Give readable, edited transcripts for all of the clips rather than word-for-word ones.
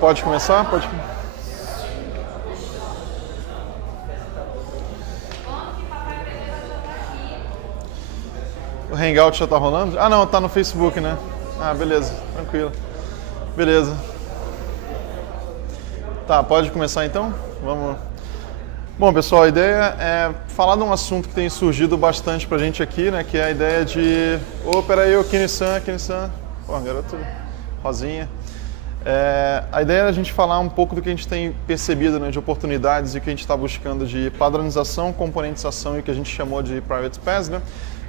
Pode começar? Pode. O Hangout já tá rolando? Ah, não, tá no Facebook, né? Ah, beleza, tranquilo. Beleza. Tá, pode começar então? Vamos. Bom, pessoal, a ideia é falar de um assunto que tem surgido bastante pra gente aqui, né? Que é a ideia de... Ô, peraí, o Kini-san. Pô, garoto rosinha. A ideia é a gente falar um pouco do que a gente tem percebido, né, de oportunidades e o que a gente está buscando de padronização, componentização e o que a gente chamou de Private PaaS, né?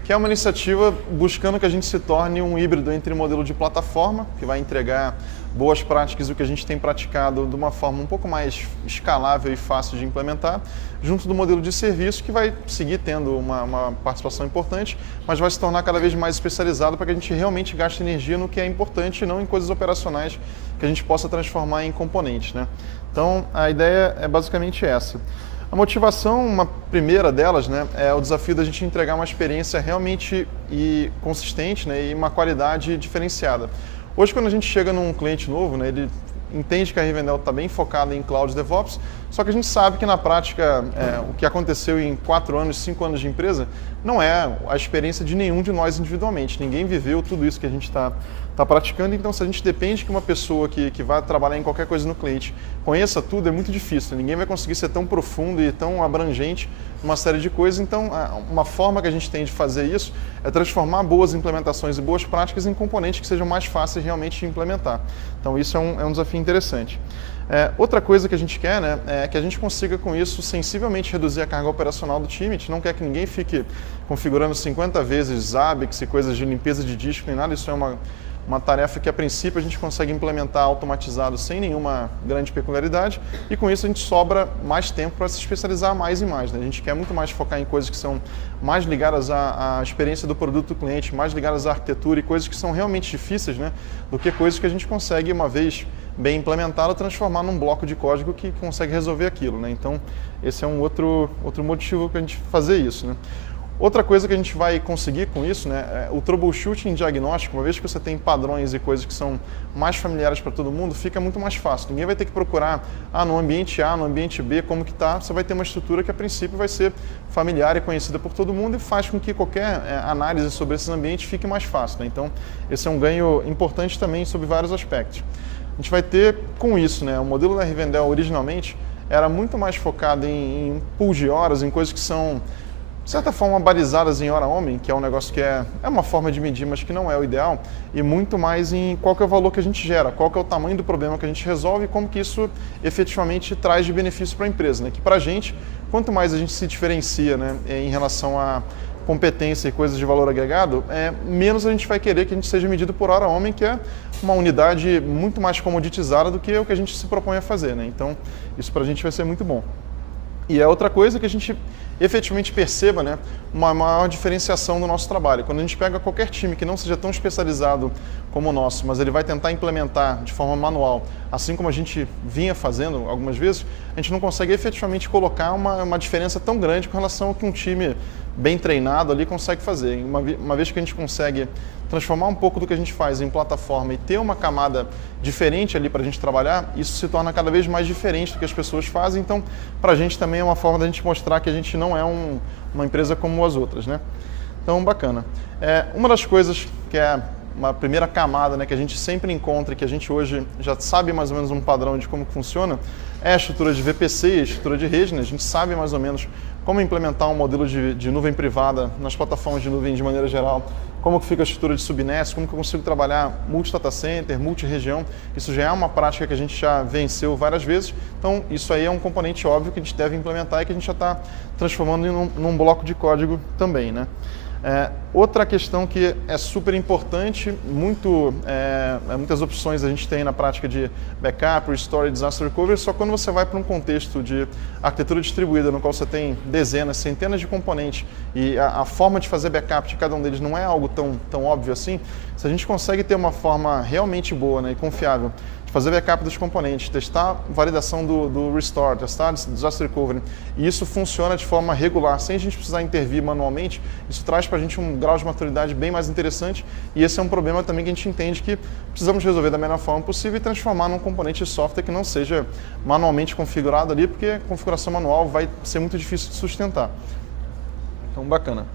Que é uma iniciativa buscando que a gente se torne um híbrido entre modelo de plataforma, que vai entregar boas práticas e o que a gente tem praticado de uma forma um pouco mais escalável e fácil de implementar, junto do modelo de serviço, que vai seguir tendo uma participação importante, mas vai se tornar cada vez mais especializado para que a gente realmente gaste energia no que é importante e não em coisas operacionais que a gente possa transformar em componentes, né? Então, a ideia é basicamente essa. A motivação, uma primeira delas, né, é o desafio da gente entregar uma experiência realmente consistente, né, e uma qualidade diferenciada. Hoje, quando a gente chega num cliente novo, né, ele entende que a Rivendell está bem focada em Cloud DevOps, só que a gente sabe que na prática o que aconteceu em 4 anos, 5 anos de empresa não é a experiência de nenhum de nós individualmente. Ninguém viveu tudo isso que a gente está praticando, então se a gente depende que uma pessoa que vai trabalhar em qualquer coisa no cliente conheça tudo, é muito difícil. Ninguém vai conseguir ser tão profundo e tão abrangente numa série de coisas. Então, uma forma que a gente tem de fazer isso é transformar boas implementações e boas práticas em componentes que sejam mais fáceis realmente de implementar. Então, isso é um desafio interessante. Outra coisa que a gente quer, né, é que a gente consiga com isso sensivelmente reduzir a carga operacional do time. A gente não quer que ninguém fique configurando 50 vezes Zabbix e coisas de limpeza de disco nem nada. Isso é uma tarefa que, a princípio, a gente consegue implementar automatizado sem nenhuma grande peculiaridade, e com isso a gente sobra mais tempo para se especializar mais e mais, né? A gente quer muito mais focar em coisas que são mais ligadas à experiência do produto do cliente, mais ligadas à arquitetura e coisas que são realmente difíceis, né? Do que coisas que a gente consegue, uma vez bem implementada, transformar num bloco de código que consegue resolver aquilo, né? Então, esse é um outro motivo para a gente fazer isso, né? Outra coisa que a gente vai conseguir com isso, né, o troubleshooting diagnóstico, uma vez que você tem padrões e coisas que são mais familiares para todo mundo, fica muito mais fácil. Ninguém vai ter que procurar no ambiente A, no ambiente B, como que está. Você vai ter uma estrutura que, a princípio, vai ser familiar e conhecida por todo mundo e faz com que qualquer análise sobre esses ambientes fique mais fácil, né? Então, esse é um ganho importante também sobre vários aspectos. A gente vai ter, com isso, né, o modelo da Rivendell originalmente era muito mais focado em pool de horas, em coisas que são, de certa forma, balizadas em hora-homem, que é um negócio que é uma forma de medir, mas que não é o ideal, e muito mais em qual que é o valor que a gente gera, qual que é o tamanho do problema que a gente resolve e como que isso efetivamente traz de benefício para a empresa, né? Que para a gente, quanto mais a gente se diferencia, né, em relação a competência e coisas de valor agregado, menos a gente vai querer que a gente seja medido por hora-homem, que é uma unidade muito mais comoditizada do que o que a gente se propõe a fazer, né? Então, isso para a gente vai ser muito bom. E é outra coisa que a gente efetivamente perceba, né, uma maior diferenciação do nosso trabalho. Quando a gente pega qualquer time que não seja tão especializado como o nosso, mas ele vai tentar implementar de forma manual, assim como a gente vinha fazendo algumas vezes, a gente não consegue efetivamente colocar uma diferença tão grande com relação ao que um time bem treinado ali consegue fazer. Uma vez que a gente consegue transformar um pouco do que a gente faz em plataforma e ter uma camada diferente ali para a gente trabalhar, isso se torna cada vez mais diferente do que as pessoas fazem. Então, para a gente também é uma forma da gente mostrar que a gente não é uma empresa como as outras, né? Então, bacana. Uma das coisas que é uma primeira camada, né, que a gente sempre encontra e que a gente hoje já sabe mais ou menos um padrão de como funciona, é a estrutura de VPC e a estrutura de rede, né? A gente sabe mais ou menos como implementar um modelo de nuvem privada nas plataformas de nuvem de maneira geral, como que fica a estrutura de subnets, como que eu consigo trabalhar multi-data center, multi-região. Isso já é uma prática que a gente já venceu várias vezes, então isso aí é um componente óbvio que a gente deve implementar e que a gente já está transformando num bloco de código também, né? Outra questão que é super importante, muitas opções a gente tem na prática de backup, restore, disaster recovery, só quando você vai para um contexto de arquitetura distribuída, no qual você tem dezenas, centenas de componentes e a forma de fazer backup de cada um deles não é algo tão óbvio assim, se a gente consegue ter uma forma realmente boa, né, e confiável de fazer backup dos componentes, testar validação do restore, testar disaster recovery. E isso funciona de forma regular, sem a gente precisar intervir manualmente. Isso traz para a gente um grau de maturidade bem mais interessante. E esse é um problema também que a gente entende que precisamos resolver da melhor forma possível e transformar num componente de software que não seja manualmente configurado ali, porque configuração manual vai ser muito difícil de sustentar. Então, bacana.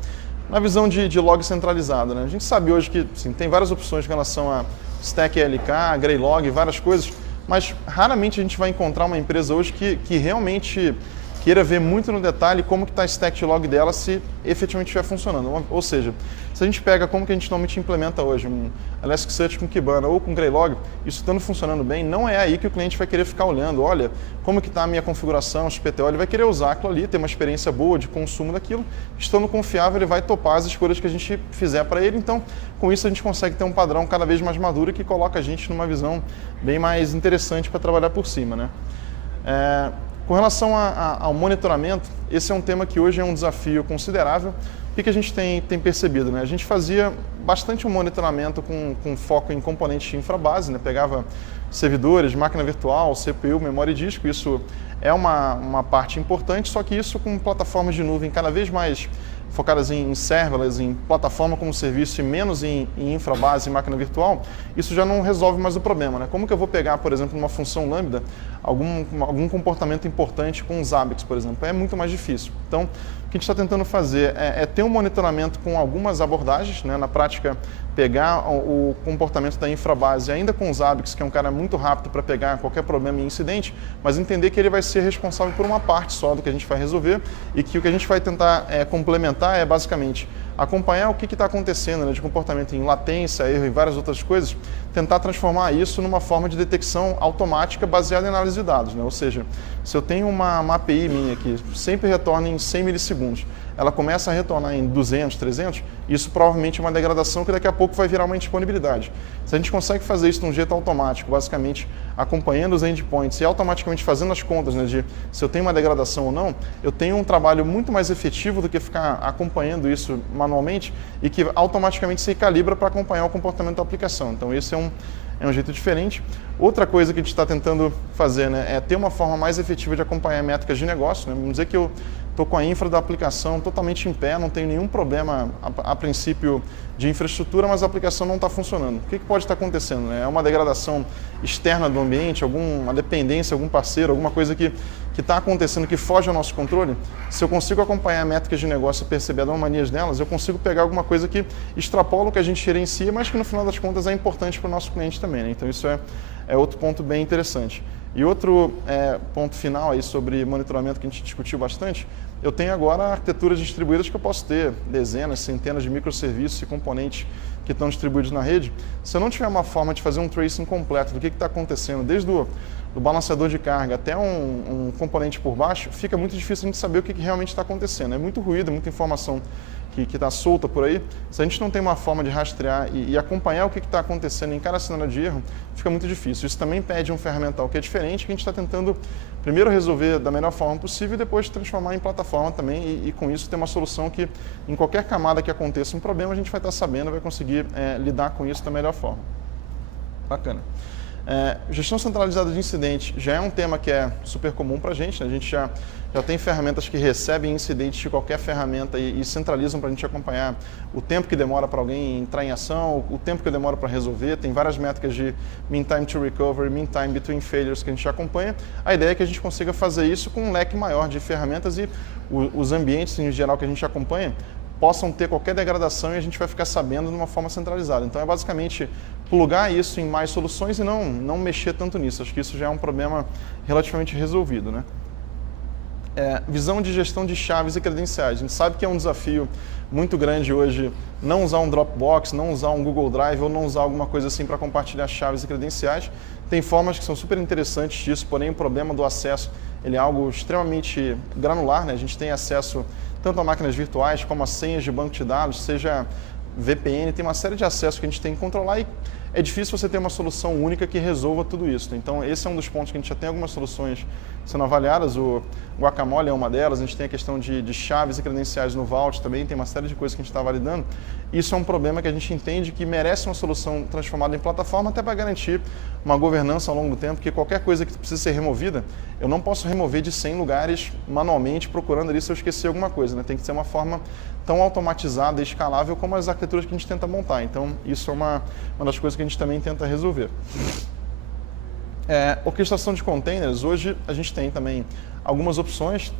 Na visão de log centralizado, né? A gente sabe hoje que assim, tem várias opções em relação a Stack ELK, Greylog, várias coisas, mas raramente a gente vai encontrar uma empresa hoje que realmente queira ver muito no detalhe como que está a stack de log dela se efetivamente estiver funcionando. Ou seja, se a gente pega como que a gente normalmente implementa hoje um Elasticsearch com Kibana ou com Greylog, isso estando funcionando bem, não é aí que o cliente vai querer ficar olhando, olha, como que está a minha configuração, XPTO, ele vai querer usar aquilo ali, ter uma experiência boa de consumo daquilo, estando confiável, ele vai topar as escolhas que a gente fizer para ele, então com isso a gente consegue ter um padrão cada vez mais maduro que coloca a gente numa visão bem mais interessante para trabalhar por cima, né? Com relação ao monitoramento, esse é um tema que hoje é um desafio considerável. O que a gente tem percebido? Né? A gente fazia bastante um monitoramento com foco em componentes de infrabase, né? Pegava servidores, máquina virtual, CPU, memória e disco, isso é uma parte importante, só que isso com plataformas de nuvem cada vez mais focadas em serverless, em plataforma como serviço e menos em infrabase e máquina virtual, isso já não resolve mais o problema. Né? Como que eu vou pegar, por exemplo, numa função lambda, algum comportamento importante com os Zabbix, por exemplo? É muito mais difícil. Então, o que a gente está tentando fazer é ter um monitoramento com algumas abordagens, né? Na prática, pegar o comportamento da infrabase ainda com os Zabbix, que é um cara muito rápido para pegar qualquer problema e incidente, mas entender que ele vai ser responsável por uma parte só do que a gente vai resolver e que o que a gente vai tentar complementar é basicamente acompanhar o que está acontecendo, né, de comportamento em latência, erro e várias outras coisas, tentar transformar isso numa forma de detecção automática baseada em análise de dados. Né? Ou seja, se eu tenho uma API minha que sempre retorna em 100 milissegundos, ela começa a retornar em 200, 300, isso provavelmente é uma degradação que daqui a pouco vai virar uma indisponibilidade. Se a gente consegue fazer isso de um jeito automático, basicamente acompanhando os endpoints e automaticamente fazendo as contas, né, de se eu tenho uma degradação ou não, eu tenho um trabalho muito mais efetivo do que ficar acompanhando isso manualmente e que automaticamente se calibra para acompanhar o comportamento da aplicação. Então, esse é um jeito diferente. Outra coisa que a gente está tentando fazer, né, é ter uma forma mais efetiva de acompanhar métricas de negócio. Né? Vamos dizer que eu estou com a infra da aplicação totalmente em pé, não tenho nenhum problema a princípio de infraestrutura, mas a aplicação não está funcionando. O que pode estar acontecendo? Né? É uma degradação externa do ambiente, alguma dependência, algum parceiro, alguma coisa que está acontecendo que foge ao nosso controle? Se eu consigo acompanhar métricas de negócio e perceber as anomalias delas, eu consigo pegar alguma coisa que extrapola o que a gente gerencia, mas que no final das contas é importante para o nosso cliente também. Né? Então isso é outro ponto bem interessante. E outro ponto final aí sobre monitoramento que a gente discutiu bastante, eu tenho agora arquiteturas distribuídas que eu posso ter dezenas, centenas de microserviços e componentes que estão distribuídos na rede. Se eu não tiver uma forma de fazer um tracing completo do que está acontecendo, desde do balanceador de carga até um componente por baixo, fica muito difícil a gente saber o que realmente está acontecendo. É muito ruído, muita informação que está solta por aí. Se a gente não tem uma forma de rastrear e acompanhar o que está acontecendo em cada cenário de erro, fica muito difícil. Isso também pede um ferramental que é diferente, que a gente está tentando primeiro resolver da melhor forma possível e depois transformar em plataforma também e com isso ter uma solução que em qualquer camada que aconteça um problema, a gente vai estar sabendo, vai conseguir lidar com isso da melhor forma. Bacana. Gestão centralizada de incidente já é um tema que é super comum para a gente, né? A gente já tem ferramentas que recebem incidentes de qualquer ferramenta e centralizam para a gente acompanhar o tempo que demora para alguém entrar em ação, o tempo que demora para resolver. Tem várias métricas de mean time to recovery, mean time between failures que a gente acompanha. A ideia é que a gente consiga fazer isso com um leque maior de ferramentas e os ambientes em geral que a gente acompanha possam ter qualquer degradação e a gente vai ficar sabendo de uma forma centralizada. Então é basicamente plugar isso em mais soluções e não mexer tanto nisso. Acho que isso já é um problema relativamente resolvido, né? Visão de gestão de chaves e credenciais. A gente sabe que é um desafio muito grande hoje não usar um Dropbox, não usar um Google Drive ou não usar alguma coisa assim para compartilhar chaves e credenciais. Tem formas que são super interessantes disso, porém o problema do acesso ele é algo extremamente granular, né? A gente tem acesso tanto a máquinas virtuais como a senhas de banco de dados, seja VPN, tem uma série de acessos que a gente tem que controlar e é difícil você ter uma solução única que resolva tudo isso. Então, esse é um dos pontos que a gente já tem algumas soluções sendo avaliadas. O Guacamole é uma delas, a gente tem a questão de chaves e credenciais no Vault também, tem uma série de coisas que a gente está validando. Isso é um problema que a gente entende que merece uma solução transformada em plataforma até para garantir uma governança ao longo do tempo, porque qualquer coisa que precisa ser removida, eu não posso remover de 100 lugares manualmente procurando ali se eu esqueci alguma coisa, né? Tem que ser uma forma tão automatizada e escalável como as arquiteturas que a gente tenta montar. Então, isso é uma das coisas que a gente também tenta resolver. Orquestração de containers, hoje a gente tem também algumas opções.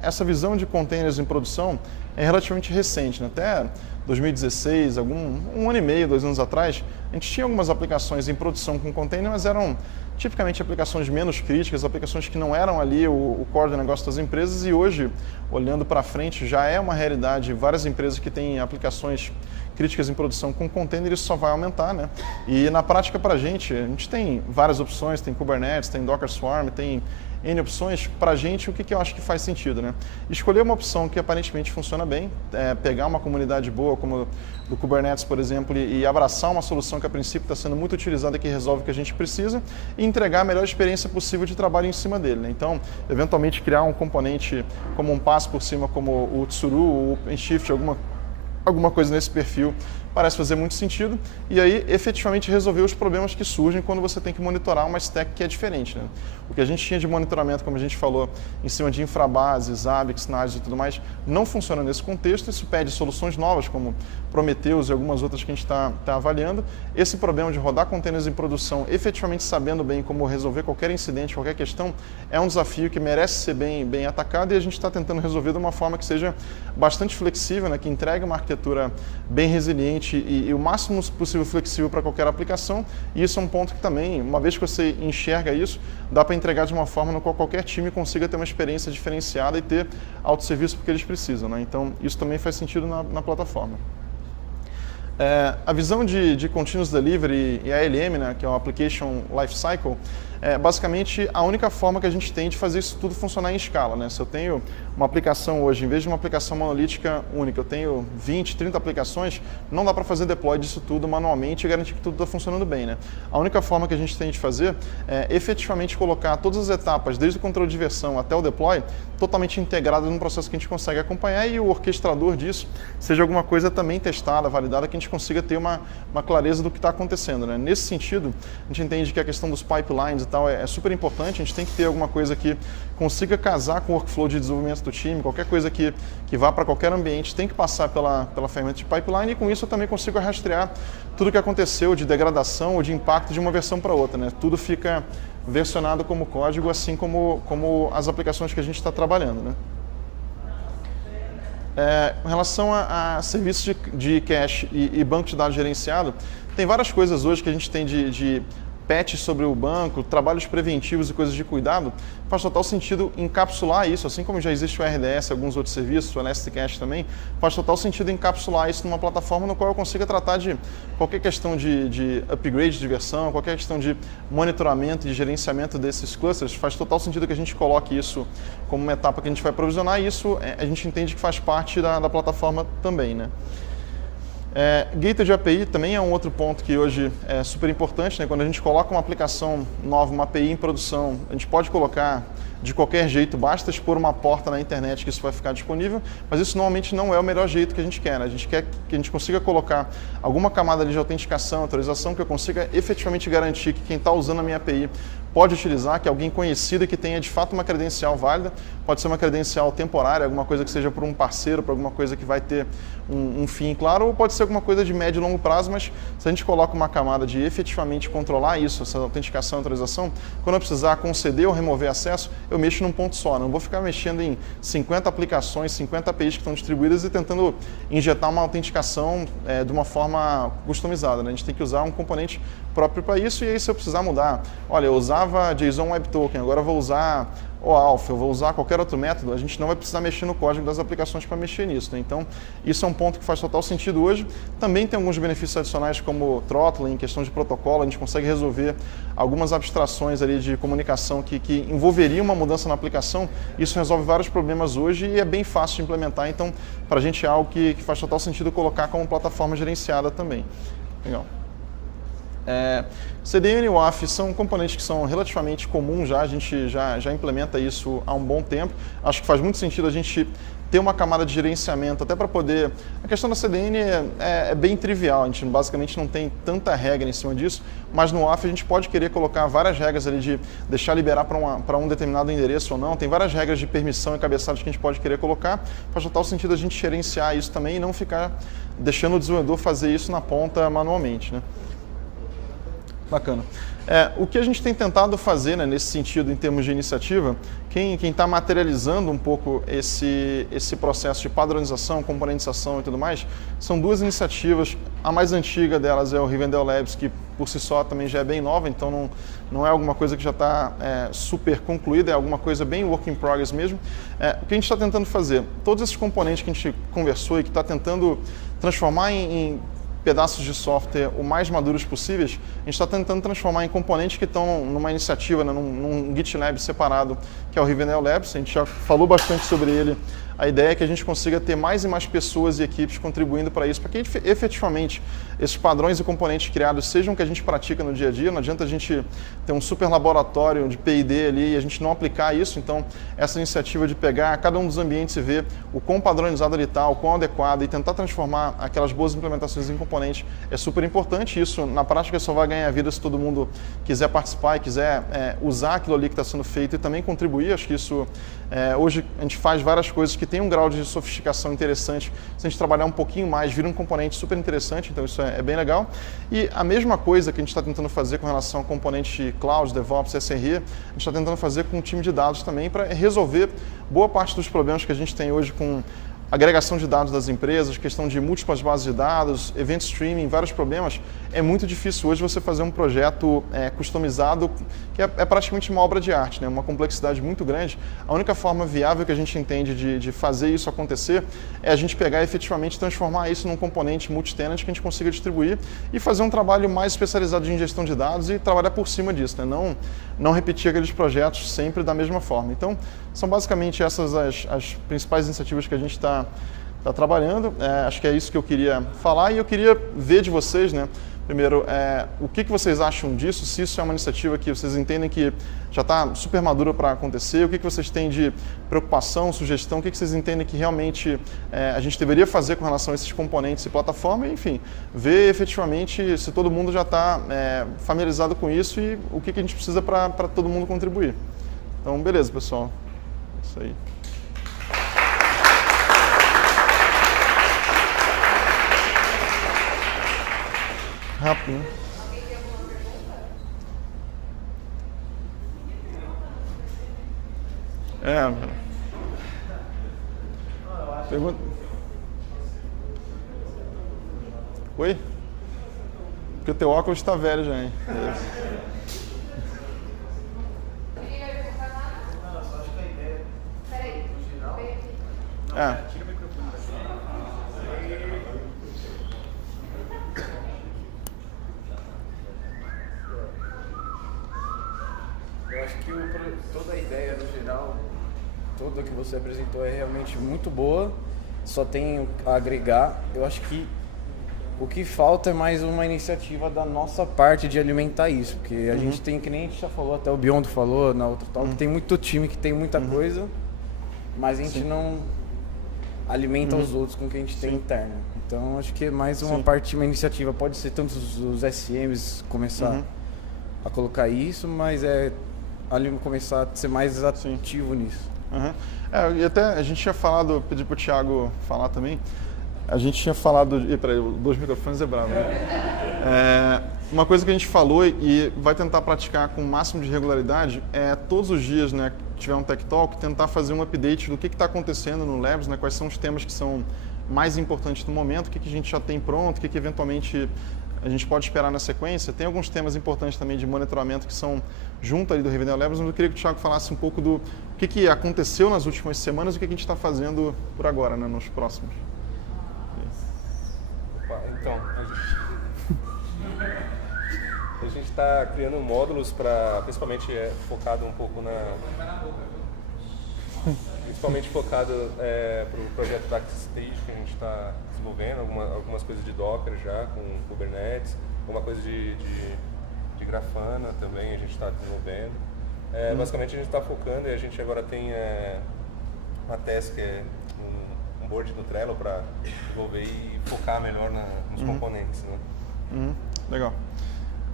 Essa visão de containers em produção é relativamente recente, né? Até 2016, um ano e meio, 2 anos atrás, a gente tinha algumas aplicações em produção com container, mas eram tipicamente aplicações menos críticas, aplicações que não eram ali o core do negócio das empresas, e hoje, olhando para frente, já é uma realidade. Várias empresas que têm aplicações críticas em produção com container, isso só vai aumentar, né? E na prática, para a gente tem várias opções, tem Kubernetes, tem Docker Swarm, tem N opções. Para a gente, o que eu acho que faz sentido, né? Escolher uma opção que aparentemente funciona bem, pegar uma comunidade boa, como do Kubernetes, por exemplo, e abraçar uma solução que a princípio está sendo muito utilizada, que resolve o que a gente precisa, e entregar a melhor experiência possível de trabalho em cima dele, né? Então, eventualmente criar um componente como um passo por cima, como o Tsuru, o OpenShift, alguma coisa nesse perfil, parece fazer muito sentido, e aí efetivamente resolver os problemas que surgem quando você tem que monitorar uma stack que é diferente, né? O que a gente tinha de monitoramento, como a gente falou, em cima de infrabases, Zabbix, Nagios e tudo mais, não funciona nesse contexto. Isso pede soluções novas, como Prometheus e algumas outras que a gente está avaliando. Esse problema de rodar containers em produção, efetivamente sabendo bem como resolver qualquer incidente, qualquer questão, é um desafio que merece ser bem atacado, e a gente está tentando resolver de uma forma que seja bastante flexível, né? Que entregue uma arquitetura bem resiliente e o máximo possível flexível para qualquer aplicação. E isso é um ponto que também, uma vez que você enxerga isso, dá para entregar de uma forma no qual qualquer time consiga ter uma experiência diferenciada e ter autosserviço porque eles precisam, né? Então, isso também faz sentido na plataforma. A visão de Continuous Delivery e ALM, né, que é o Application Lifecycle, é basicamente a única forma que a gente tem de fazer isso tudo funcionar em escala, né? Se eu tenho uma aplicação hoje, em vez de uma aplicação monolítica única, eu tenho 20, 30 aplicações, não dá para fazer deploy disso tudo manualmente e garantir que tudo está funcionando bem, né? A única forma que a gente tem de fazer é efetivamente colocar todas as etapas, desde o controle de versão até o deploy, totalmente integradas num processo que a gente consegue acompanhar, e o orquestrador disso seja alguma coisa também testada, validada, que a gente consiga ter uma clareza do que está acontecendo, né? Nesse sentido, a gente entende que a questão dos pipelines e tal é super importante. A gente tem que ter alguma coisa que consiga casar com o workflow de desenvolvimento do time. Qualquer coisa que vá para qualquer ambiente tem que passar pela ferramenta de pipeline, e com isso eu também consigo rastrear tudo o que aconteceu de degradação ou de impacto de uma versão para outra, né? Tudo fica versionado como código, assim como as aplicações que a gente está trabalhando, né? Com relação a serviços de cache e banco de dados gerenciado, tem várias coisas hoje que a gente tem de patch sobre o banco, trabalhos preventivos e coisas de cuidado. Faz total sentido encapsular isso, assim como já existe o RDS, alguns outros serviços, o Elasticcache também, faz total sentido encapsular isso numa plataforma no qual eu consiga tratar de qualquer questão de upgrade de versão, qualquer questão de monitoramento e gerenciamento desses clusters. Faz total sentido que a gente coloque isso como uma etapa que a gente vai provisionar, e isso a gente entende que faz parte da plataforma também, né? Gateway de API também é um outro ponto que hoje é super importante, né? Quando a gente coloca uma aplicação nova, uma API em produção, a gente pode colocar de qualquer jeito, basta expor uma porta na internet que isso vai ficar disponível, mas isso normalmente não é o melhor jeito que a gente quer, né? A gente quer que a gente consiga colocar alguma camada ali de autenticação, autorização, que eu consiga efetivamente garantir que quem está usando a minha API pode utilizar, que é alguém conhecido e que tenha de fato uma credencial válida. Pode ser uma credencial temporária, alguma coisa que seja por um parceiro, por alguma coisa que vai ter um fim claro, ou pode ser alguma coisa de médio e longo prazo, mas se a gente coloca uma camada de efetivamente controlar isso, essa autenticação e autorização, quando eu precisar conceder ou remover acesso, eu mexo num ponto só. Não vou ficar mexendo em 50 aplicações, 50 APIs que estão distribuídas e tentando injetar uma autenticação de uma forma customizada, né? A gente tem que usar um componente próprio para isso, e aí se eu precisar mudar, olha, eu usava JSON Web Token, agora eu vou usar OAuth, eu vou usar qualquer outro método, a gente não vai precisar mexer no código das aplicações para mexer nisso, né? Então, isso é um ponto que faz total sentido hoje. Também tem alguns benefícios adicionais como throttling, questão de protocolo, a gente consegue resolver algumas abstrações ali de comunicação que envolveriam uma mudança na aplicação. Isso resolve vários problemas hoje e é bem fácil de implementar, então, para a gente é algo que faz total sentido colocar como plataforma gerenciada também. Legal. CDN e WAF são componentes que são relativamente comuns já, a gente já implementa isso há um bom tempo. Acho que faz muito sentido a gente ter uma camada de gerenciamento, até para poder... A questão da CDN é bem trivial, a gente basicamente não tem tanta regra em cima disso, mas no off a gente pode querer colocar várias regras ali de deixar liberar para um determinado endereço ou não, tem várias regras de permissão e cabeçadas que a gente pode querer colocar, faz total sentido a gente gerenciar isso também e não ficar deixando o desenvolvedor fazer isso na ponta manualmente, né? Bacana. O que a gente tem tentado fazer, né, nesse sentido, em termos de iniciativa, quem está materializando um pouco esse processo de padronização, componentização e tudo mais, são duas iniciativas. A mais antiga delas é o Rivendell Labs, que por si só também já é bem nova, então não é alguma coisa que já está super concluída, é alguma coisa bem work in progress mesmo. O que a gente está tentando fazer? Todos esses componentes que a gente conversou e que está tentando transformar em pedaços de software o mais maduros possíveis, a gente está tentando transformar em componentes que estão numa iniciativa, né, num GitLab separado, que é o Rivendell Labs. A gente já falou bastante sobre ele. A ideia é que a gente consiga ter mais e mais pessoas e equipes contribuindo para isso, para que efetivamente esses padrões e componentes criados sejam o que a gente pratica no dia a dia. Não adianta a gente ter um super laboratório de P&D ali e a gente não aplicar isso. Então, essa iniciativa de pegar cada um dos ambientes e ver o quão padronizado ele está, o quão adequado e tentar transformar aquelas boas implementações em componentes é super importante. Isso, na prática, só vai ganhar vida se todo mundo quiser participar e quiser usar aquilo ali que está sendo feito e também contribuir. Acho que isso, hoje, a gente faz várias coisas que tem um grau de sofisticação interessante. Se a gente trabalhar um pouquinho mais, vira um componente super interessante, então isso é bem legal. E a mesma coisa que a gente está tentando fazer com relação ao componente Cloud, DevOps, SRE, a gente está tentando fazer com o time de dados também para resolver boa parte dos problemas que a gente tem hoje com agregação de dados das empresas, questão de múltiplas bases de dados, event streaming, vários problemas. É muito difícil hoje você fazer um projeto customizado, que é praticamente uma obra de arte, né? Uma complexidade muito grande. A única forma viável que a gente entende de fazer isso acontecer é a gente pegar e efetivamente transformar isso num componente multi-tenant que a gente consiga distribuir e fazer um trabalho mais especializado de ingestão de dados e trabalhar por cima disso, né? Não repetir aqueles projetos sempre da mesma forma. Então, são basicamente essas as principais iniciativas que a gente está trabalhando. Acho que é isso que eu queria falar e eu queria ver de vocês, né? Primeiro, o que vocês acham disso, se isso é uma iniciativa que vocês entendem que já está super madura para acontecer, o que vocês têm de preocupação, sugestão, o que vocês entendem que realmente a gente deveria fazer com relação a esses componentes e plataforma, e, enfim, ver efetivamente se todo mundo já está familiarizado com isso e o que a gente precisa para todo mundo contribuir. Então, beleza, pessoal. É isso aí. Rápido, né? Pergunta. Oi? Porque o teu óculos está velho já, hein? Eu acho que toda a ideia, no geral, toda que você apresentou é realmente muito boa, só tem a agregar. Eu acho que o que falta é mais uma iniciativa da nossa parte de alimentar isso, porque a gente tem, que nem a gente já falou, até o Biondo falou na outra talk, tem muito time que tem muita coisa, mas a gente não alimenta os outros com o que a gente tem interno. Então, acho que é mais uma parte, uma iniciativa, pode ser tanto os SMs começar a colocar isso, mas começar a ser mais ativo nisso. E até a gente tinha falado, pedi para o Thiago falar também, a gente tinha falado, peraí, 2 microfones é bravo, né? Uma coisa que a gente falou e vai tentar praticar com o máximo de regularidade é todos os dias, né, que tiver um Tech Talk, tentar fazer um update do que está acontecendo no Labs, né, quais são os temas que são mais importantes no momento, o que a gente já tem pronto, o que eventualmente a gente pode esperar na sequência. Tem alguns temas importantes também de monitoramento que são junto ali do Rivendell Labs, mas eu queria que o Thiago falasse um pouco do que aconteceu nas últimas semanas e o que a gente está fazendo por agora, né, nos próximos. Então, a gente está criando módulos para, principalmente focado um pouco principalmente focado para o projeto Backstage que a gente está desenvolvendo, algumas coisas de Docker já, com Kubernetes, alguma coisa de Grafana também a gente está desenvolvendo. Basicamente a gente está focando e a gente agora tem uma task, um um board no Trello para desenvolver e focar melhor nos componentes, né? Legal.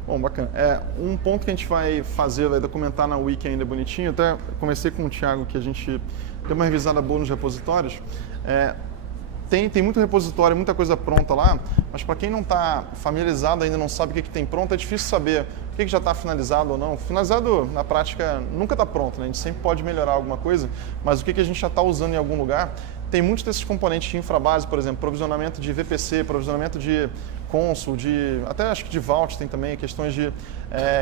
Bom, bacana. Um ponto que a gente vai fazer, vai documentar na Wiki ainda bonitinho, até comecei com o Thiago que a gente deu uma revisada boa nos repositórios. Tem muito repositório, muita coisa pronta lá, mas para quem não está familiarizado ainda, não sabe o que tem pronto, é difícil saber o que já está finalizado ou não. Finalizado, na prática, nunca está pronto, né? A gente sempre pode melhorar alguma coisa, mas o que a gente já está usando em algum lugar, tem muitos desses componentes de infrabase, por exemplo, provisionamento de VPC, provisionamento de Consul, até acho que de Vault tem também questões de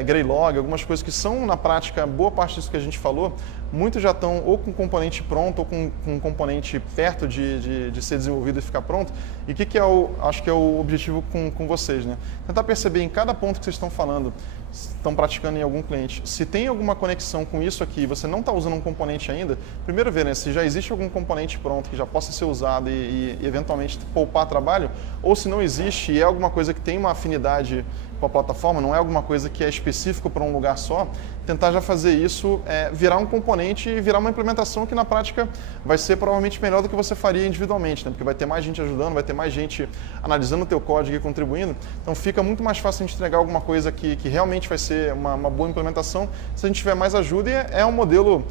Greylog, algumas coisas que são, na prática, boa parte disso que a gente falou, muitos já estão ou com componente pronto ou com um componente perto de ser desenvolvido e ficar pronto. E o que acho que é o objetivo com vocês, né? Tentar perceber em cada ponto que vocês estão falando, estão praticando em algum cliente, se tem alguma conexão com isso aqui e você não está usando um componente ainda, primeiro ver, né, se já existe algum componente pronto que já possa ser usado e eventualmente poupar trabalho, ou se não existe e é alguma coisa que tem uma afinidade com a plataforma, não é alguma coisa que é específico para um lugar só, tentar já fazer isso, virar um componente e virar uma implementação que na prática vai ser provavelmente melhor do que você faria individualmente, né? Porque vai ter mais gente ajudando, vai ter mais gente analisando o teu código e contribuindo, então fica muito mais fácil a gente entregar alguma coisa que realmente vai ser uma boa implementação se a gente tiver mais ajuda. E é um modelo,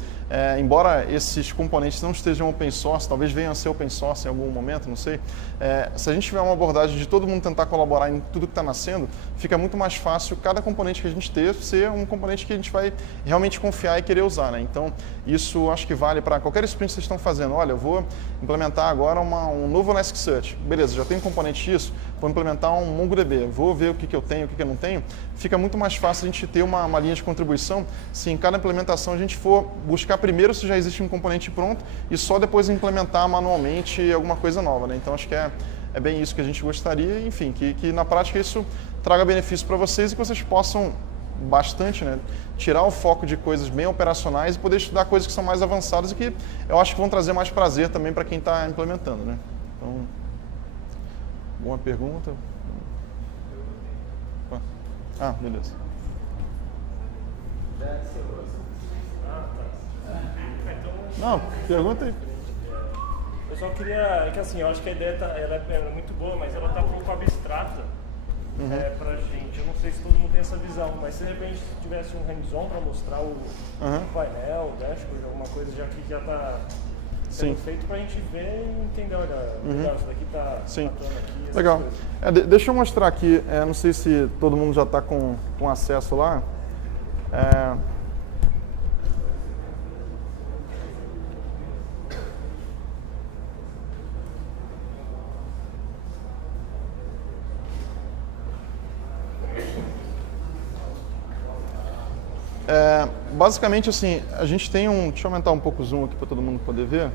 embora esses componentes não estejam open source, talvez venham a ser open source em algum momento, não sei, se a gente tiver uma abordagem de todo mundo tentar colaborar em tudo que está nascendo, fica muito mais fácil cada componente que a gente ter ser um componente que a gente vai realmente confiar e querer usar, né? Então, isso acho que vale para qualquer sprint que vocês estão fazendo. Olha, eu vou implementar agora um novo Elasticsearch. Beleza, já tem um componente disso, vou implementar um MongoDB, vou ver o que eu tenho, o que eu não tenho. Fica muito mais fácil a gente ter uma linha de contribuição se em cada implementação a gente for buscar primeiro se já existe um componente pronto e só depois implementar manualmente alguma coisa nova, né? Então, acho que é bem isso que a gente gostaria, enfim, que na prática isso traga benefício para vocês e que vocês possam bastante, né, tirar o foco de coisas bem operacionais e poder estudar coisas que são mais avançadas e que eu acho que vão trazer mais prazer também para quem está implementando, né? Então, boa pergunta. Beleza. Não, pergunta aí. Eu só queria, que assim, eu acho que a ideia ela é muito boa, mas ela está um pouco abstrata pra gente. Eu não sei se todo mundo tem essa visão, mas se de repente tivesse um hands-on para mostrar o painel, o dashboard, alguma coisa já que já está sendo feito para a gente ver e entender, olha, legal, isso daqui está tratando aqui. Legal. Deixa eu mostrar aqui, não sei se todo mundo já está com acesso lá. Basicamente, assim, a gente tem deixa eu aumentar um pouco o zoom aqui para todo mundo poder ver.